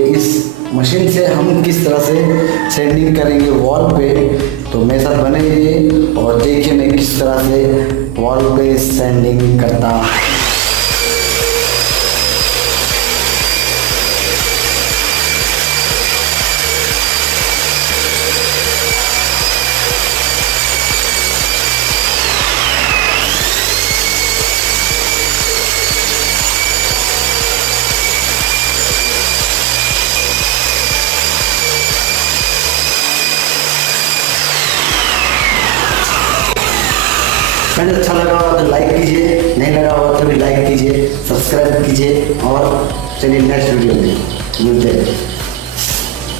इस मशीन से हम किस तरह से सैंडिंग करेंगे वॉल पे, तो मेरे साथ बने रहिए और देखिए मैं किस तरह से वॉल पे सैंडिंग करता। फ्रेंड्स अच्छा लगा हो तो लाइक कीजिए, नहीं लगा हो तो भी लाइक कीजिए, सब्सक्राइब कीजिए और चलिए नेक्स्ट वीडियो में मिलते हैं।